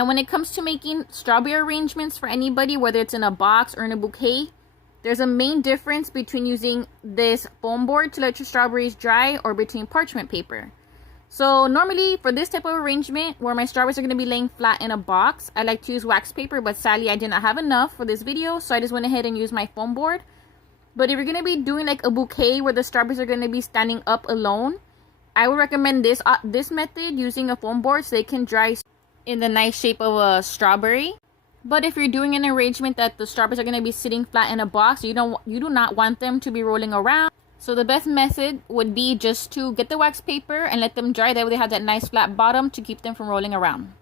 And when it comes to making strawberry arrangements for anybody, whether it's in a box or in a bouquet, there's a main difference between using this foam board to let your strawberries dry or between parchment paper. So normally for this type of arrangement where my strawberries are going to be laying flat in a box, I like to use wax paper, but sadly I did not have enough for this video, so I just went ahead and used my foam board. But if you're going to be doing like a bouquet where the strawberries are going to be standing up alone, I would recommend this method, using a foam board, so they can dry in the nice shape of a strawberry. But if you're doing an arrangement that the strawberries are going to be sitting flat in a box, you do not want them to be rolling around. So the best method would be just to get the wax paper and let them dry. That way they have that nice flat bottom to keep them from rolling around.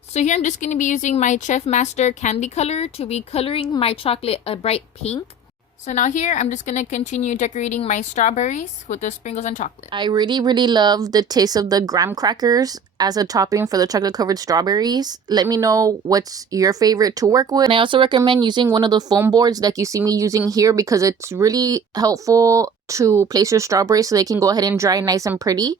So here I'm just going to be using my Chef Master candy color to be coloring my chocolate a bright pink. So now here, I'm just going to continue decorating my strawberries with the sprinkles and chocolate. I really love the taste of the graham crackers as a topping for the chocolate covered strawberries. Let me know what's your favorite to work with. And I also recommend using one of the foam boards like you see me using here, because it's really helpful to place your strawberries so they can go ahead and dry nice and pretty.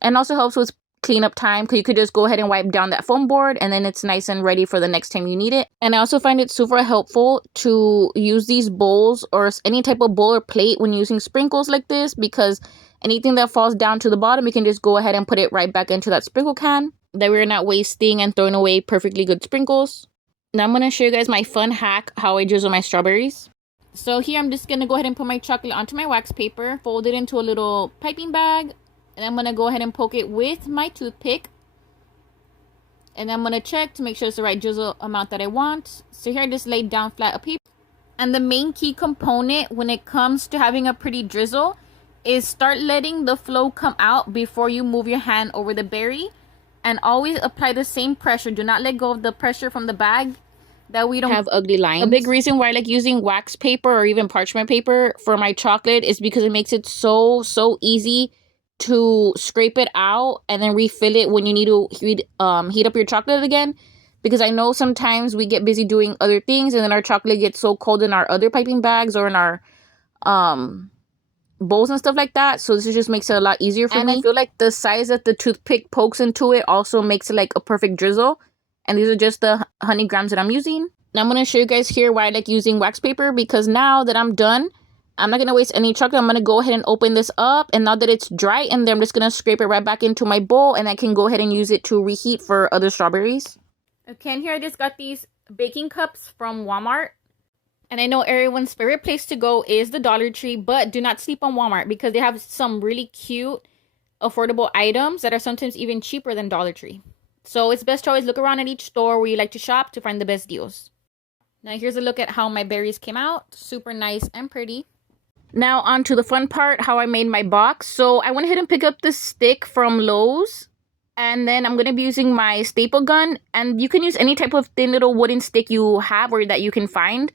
And also helps with cleanup time, because you could just go ahead and wipe down that foam board and then it's nice and ready for the next time you need it. And I also find it super helpful to use these bowls or any type of bowl or plate when using sprinkles like this, because anything that falls down to the bottom, you can just go ahead and put it right back into that sprinkle can. That we're not wasting and throwing away perfectly good sprinkles. Now I'm going to show you guys my fun hack, how I drizzle my strawberries. So here I'm just going to go ahead and put my chocolate onto my wax paper, fold it into a little piping bag. And I'm going to go ahead and poke it with my toothpick. And I'm going to check to make sure it's the right drizzle amount that I want. So here I just laid down flat a paper. And the main key component when it comes to having a pretty drizzle is start letting the flow come out before you move your hand over the berry. And always apply the same pressure. Do not let go of the pressure from the bag. That we don't have ugly lines. A big reason why I like using wax paper or even parchment paper for my chocolate is because it makes it so easy to scrape it out and then refill it when you need to heat up your chocolate again. Because I know sometimes we get busy doing other things and then our chocolate gets so cold in our other piping bags or in our bowls and stuff like that. So this just makes it a lot easier for me. I feel like the size that the toothpick pokes into it also makes it like a perfect drizzle. And these are just the honey grams that I'm using. Now I'm going to show you guys here why I like using wax paper, because now that I'm done, I'm not going to waste any chocolate. I'm going to go ahead and open this up. And now that it's dry in there, I'm just going to scrape it right back into my bowl. And I can go ahead and use it to reheat for other strawberries. Okay, and here I just got these baking cups from Walmart. And I know everyone's favorite place to go is the Dollar Tree. But do not sleep on Walmart, because they have some really cute, affordable items that are sometimes even cheaper than Dollar Tree. So it's best to always look around at each store where you like to shop to find the best deals. Now here's a look at how my berries came out. Super nice and pretty. Now on to the fun part, how I made my box. So I went ahead and picked up this stick from Lowe's. And then I'm going to be using my staple gun. And you can use any type of thin little wooden stick you have or that you can find.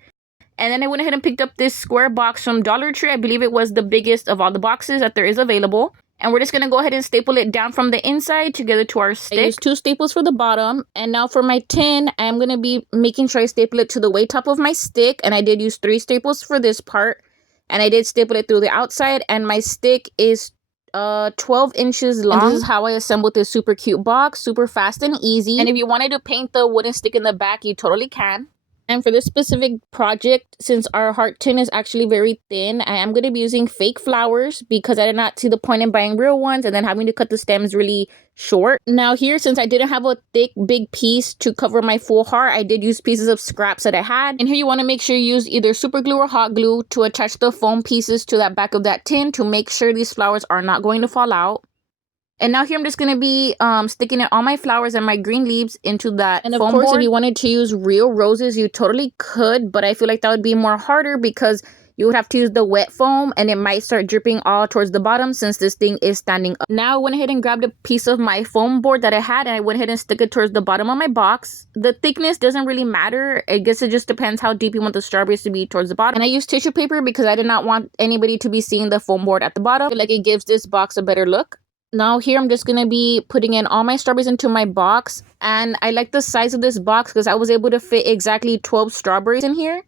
And then I went ahead and picked up this square box from Dollar Tree. I believe it was the biggest of all the boxes that there is available. And we're just going to go ahead and staple it down from the inside together to our stick. I used 2 staples for the bottom. And now for my tin, I'm going to be making sure I staple it to the way top of my stick. And I did use 3 staples for this part. And I did staple it through the outside. And my stick is 12 inches long. And this is how I assembled this super cute box. Super fast and easy. And if you wanted to paint the wooden stick in the back, you totally can. And for this specific project, since our heart tin is actually very thin, I am going to be using fake flowers because I did not see the point in buying real ones and then having to cut the stems really short. Now here, since I didn't have a thick, big piece to cover my full heart, I did use pieces of scraps that I had. And here you want to make sure you use either super glue or hot glue to attach the foam pieces to that back of that tin to make sure these flowers are not going to fall out. And now here I'm just going to be sticking all my flowers and my green leaves into that foam board. And of course, if you wanted to use real roses, you totally could. But I feel like that would be more harder because you would have to use the wet foam and it might start dripping all towards the bottom since this thing is standing up. Now I went ahead and grabbed a piece of my foam board that I had and I went ahead and stick it towards the bottom of my box. The thickness doesn't really matter. I guess it just depends how deep you want the strawberries to be towards the bottom. And I used tissue paper because I did not want anybody to be seeing the foam board at the bottom. I feel like it gives this box a better look. Now here I'm just going to be putting in all my strawberries into my box. And I like the size of this box because I was able to fit exactly 12 strawberries in here.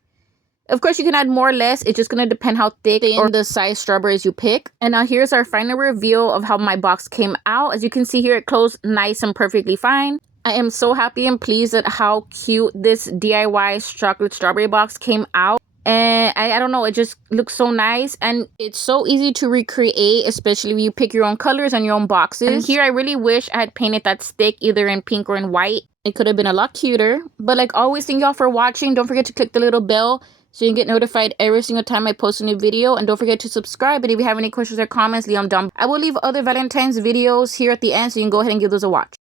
Of course, you can add more or less. It's just going to depend how thick or the size strawberries you pick. And now here's our final reveal of how my box came out. As you can see here, it closed nice and perfectly fine. I am so happy and pleased at how cute this DIY chocolate strawberry box came out. And I don't know, it just looks so nice and it's so easy to recreate, especially when you pick your own colors and your own boxes. And here I really wish I had painted that stick either in pink or in white. It could have been a lot cuter. But like always, thank y'all for watching. Don't forget to click the little bell so you can get notified every single time I post a new video. And don't forget to subscribe. And if you have any questions or comments, leave them down. I will leave other Valentine's videos here at the end so you can go ahead and give those a watch.